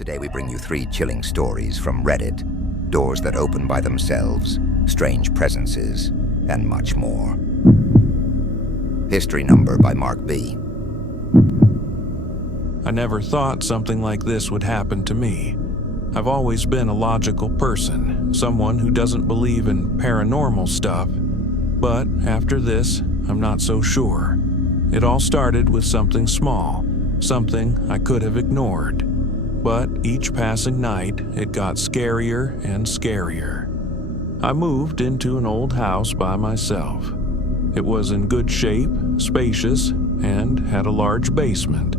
Today we bring you 3 chilling stories from Reddit, doors that open by themselves, strange presences, and much more. History Number by Mark B. I never thought something like this would happen to me. I've always been a logical person, someone who doesn't believe in paranormal stuff. But after this, I'm not so sure. It all started with something small, something I could have ignored. But each passing night, it got scarier and scarier. I moved into an old house by myself. It was in good shape, spacious, and had a large basement.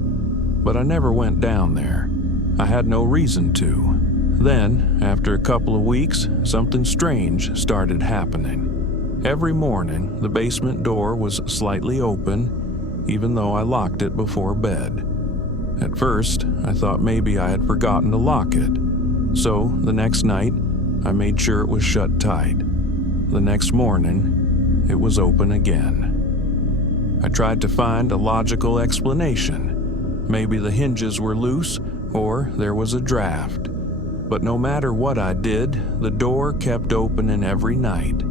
But I never went down there. I had no reason to. Then, after a couple of weeks, something strange started happening. Every morning, the basement door was slightly open, even though I locked it before bed. At first, I thought maybe I had forgotten to lock it. So, the next night, I made sure it was shut tight. The next morning, it was open again. I tried to find a logical explanation. Maybe the hinges were loose, or there was a draft. But no matter what I did, the door kept opening every night.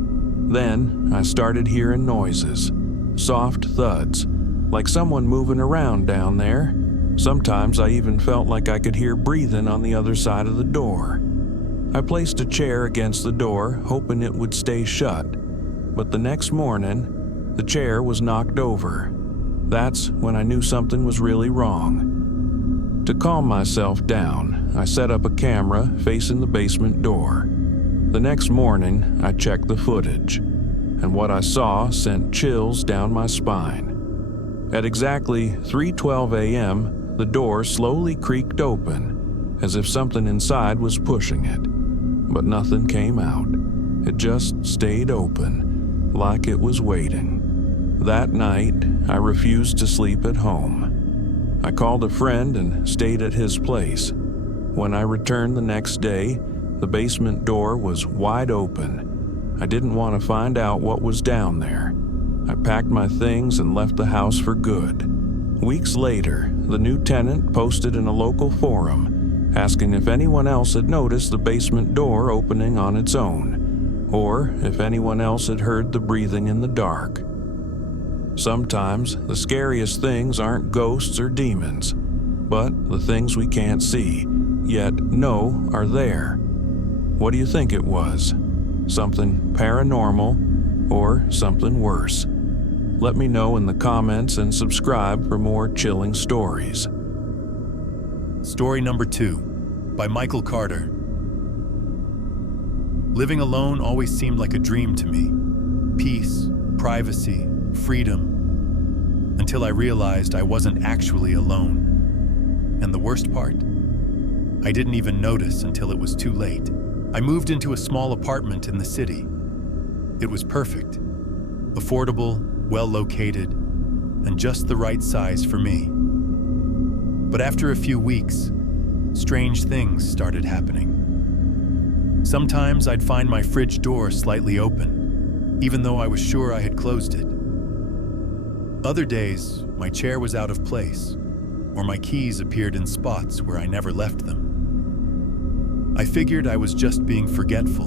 Then, I started hearing noises, soft thuds, like someone moving around down there. Sometimes I even felt like I could hear breathing on the other side of the door. I placed a chair against the door, hoping it would stay shut. But the next morning, the chair was knocked over. That's when I knew something was really wrong. To calm myself down, I set up a camera facing the basement door. The next morning, I checked the footage, and what I saw sent chills down my spine. At exactly 3:12 a.m., the door slowly creaked open, as if something inside was pushing it. But nothing came out. It just stayed open, like it was waiting. That night, I refused to sleep at home. I called a friend and stayed at his place. When I returned the next day, the basement door was wide open. I didn't want to find out what was down there. I packed my things and left the house for good. Weeks later, the new tenant posted in a local forum, asking if anyone else had noticed the basement door opening on its own, or if anyone else had heard the breathing in the dark. Sometimes, the scariest things aren't ghosts or demons, but the things we can't see, yet know are there. What do you think it was? Something paranormal, or something worse? Let me know in the comments and subscribe for more chilling stories. Story number 2, by Michael Carter. Living alone always seemed like a dream to me. Peace, privacy, freedom. Until I realized I wasn't actually alone. And the worst part? I didn't even notice until it was too late. I moved into a small apartment in the city. It was perfect. Affordable, well-located, and just the right size for me. But after a few weeks, strange things started happening. Sometimes I'd find my fridge door slightly open, even though I was sure I had closed it. Other days, my chair was out of place, or my keys appeared in spots where I never left them. I figured I was just being forgetful.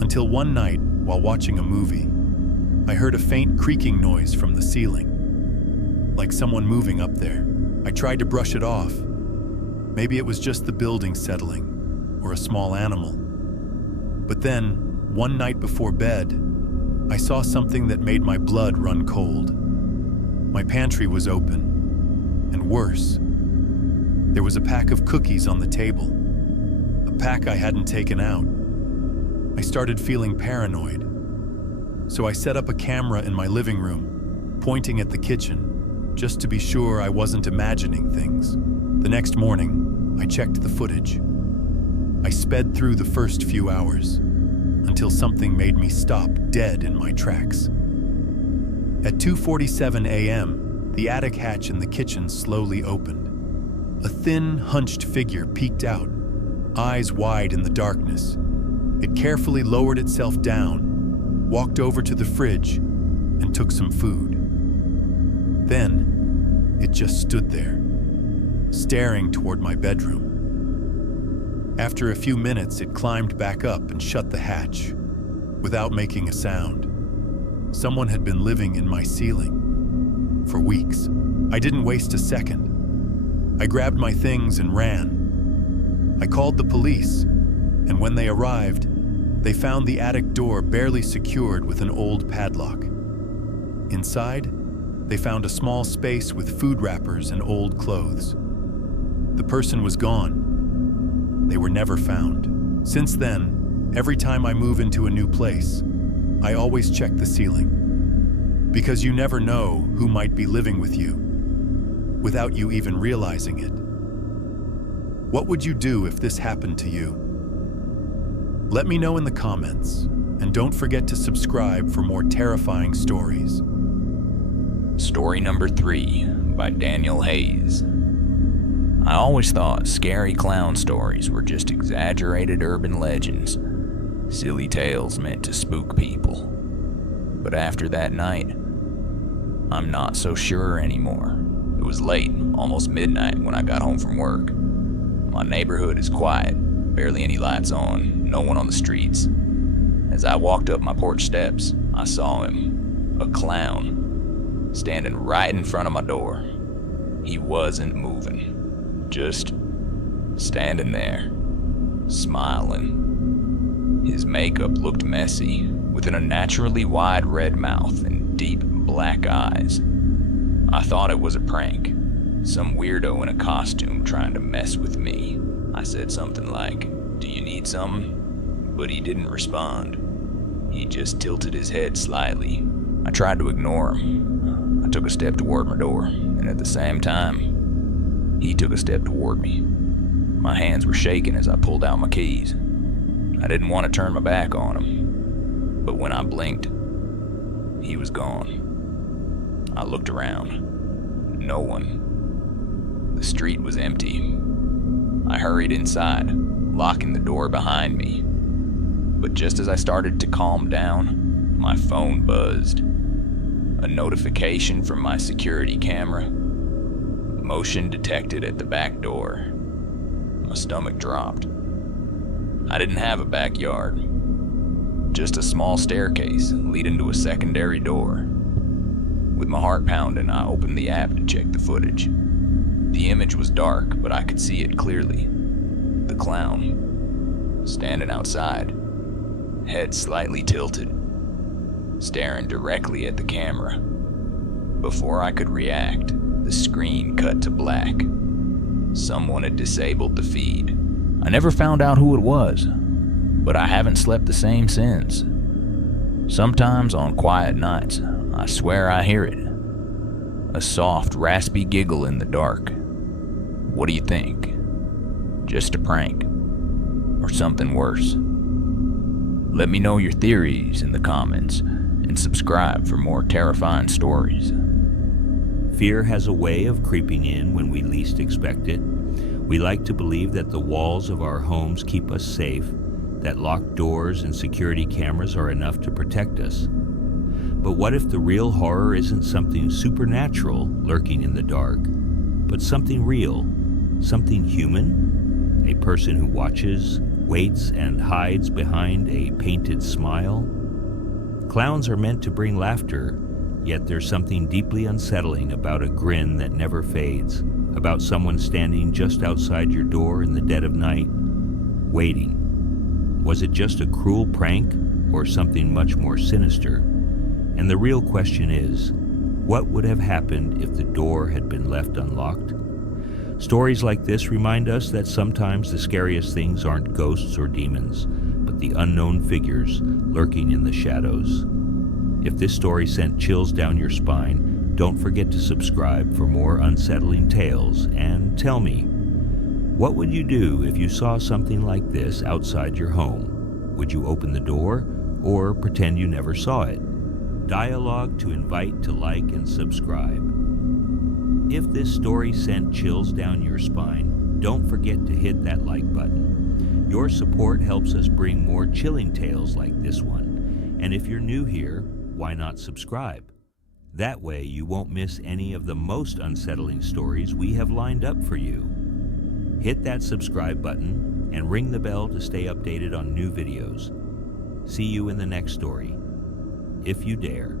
Until one night, while watching a movie, I heard a faint creaking noise from the ceiling, like someone moving up there. I tried to brush it off. Maybe it was just the building settling, or a small animal. But then, one night before bed, I saw something that made my blood run cold. My pantry was open, and worse, there was a pack of cookies on the table, a pack I hadn't taken out. I started feeling paranoid. So I set up a camera in my living room, pointing at the kitchen, just to be sure I wasn't imagining things. The next morning, I checked the footage. I sped through the first few hours, until something made me stop dead in my tracks. At 2:47 a.m., the attic hatch in the kitchen slowly opened. A thin, hunched figure peeked out, eyes wide in the darkness. It carefully lowered itself down, walked over to the fridge, and took some food. Then, it just stood there, staring toward my bedroom. After a few minutes, it climbed back up and shut the hatch, without making a sound. Someone had been living in my ceiling for weeks. I didn't waste a second. I grabbed my things and ran. I called the police, and when they arrived, they found the attic door barely secured with an old padlock. Inside, they found a small space with food wrappers and old clothes. The person was gone. They were never found. Since then, every time I move into a new place, I always check the ceiling. Because you never know who might be living with you, without you even realizing it. What would you do if this happened to you? Let me know in the comments, and don't forget to subscribe for more terrifying stories. Story number 3 by Daniel Hayes. I always thought scary clown stories were just exaggerated urban legends, silly tales meant to spook people. But after that night, I'm not so sure anymore. It was late, almost midnight, when I got home from work. My neighborhood is quiet, barely any lights on, no one on the streets. As I walked up my porch steps, I saw him, a clown, standing right in front of my door. He wasn't moving, just standing there, smiling. His makeup looked messy, with an unnaturally wide red mouth and deep black eyes. I thought it was a prank, some weirdo in a costume trying to mess with me. I said something like, "Do you need something?" But he didn't respond. He just tilted his head slightly. I tried to ignore him. I took a step toward my door, and at the same time, he took a step toward me. My hands were shaking as I pulled out my keys. I didn't want to turn my back on him, but when I blinked, he was gone. I looked around. No one. The street was empty. I hurried inside, locking the door behind me. But just as I started to calm down, my phone buzzed. A notification from my security camera. Motion detected at the back door. My stomach dropped. I didn't have a backyard, just a small staircase leading to a secondary door. With my heart pounding, I opened the app to check the footage. The image was dark, but I could see it clearly. The clown, standing outside, head slightly tilted, staring directly at the camera. Before I could react, the screen cut to black. Someone had disabled the feed. I never found out who it was, but I haven't slept the same since. Sometimes on quiet nights, I swear I hear it. A soft, raspy giggle in the dark. What do you think? Just a prank? Or something worse? Let me know your theories in the comments, and subscribe for more terrifying stories. Fear has a way of creeping in when we least expect it. We like to believe that the walls of our homes keep us safe, that locked doors and security cameras are enough to protect us. But what if the real horror isn't something supernatural lurking in the dark, but something real, something human? A person who watches, waits, and hides behind a painted smile? Clowns are meant to bring laughter, yet there's something deeply unsettling about a grin that never fades, about someone standing just outside your door in the dead of night, waiting. Was it just a cruel prank, or something much more sinister? And the real question is, what would have happened if the door had been left unlocked? Stories like this remind us that sometimes the scariest things aren't ghosts or demons, but the unknown figures lurking in the shadows. If this story sent chills down your spine, don't forget to subscribe for more unsettling tales, and tell me, what would you do if you saw something like this outside your home? Would you open the door, or pretend you never saw it? Dialogue to invite to like and subscribe. If this story sent chills down your spine, don't forget to hit that like button. Your support helps us bring more chilling tales like this one. And if you're new here, why not subscribe? That way you won't miss any of the most unsettling stories we have lined up for you. Hit that subscribe button and ring the bell to stay updated on new videos. See you in the next story, if you dare.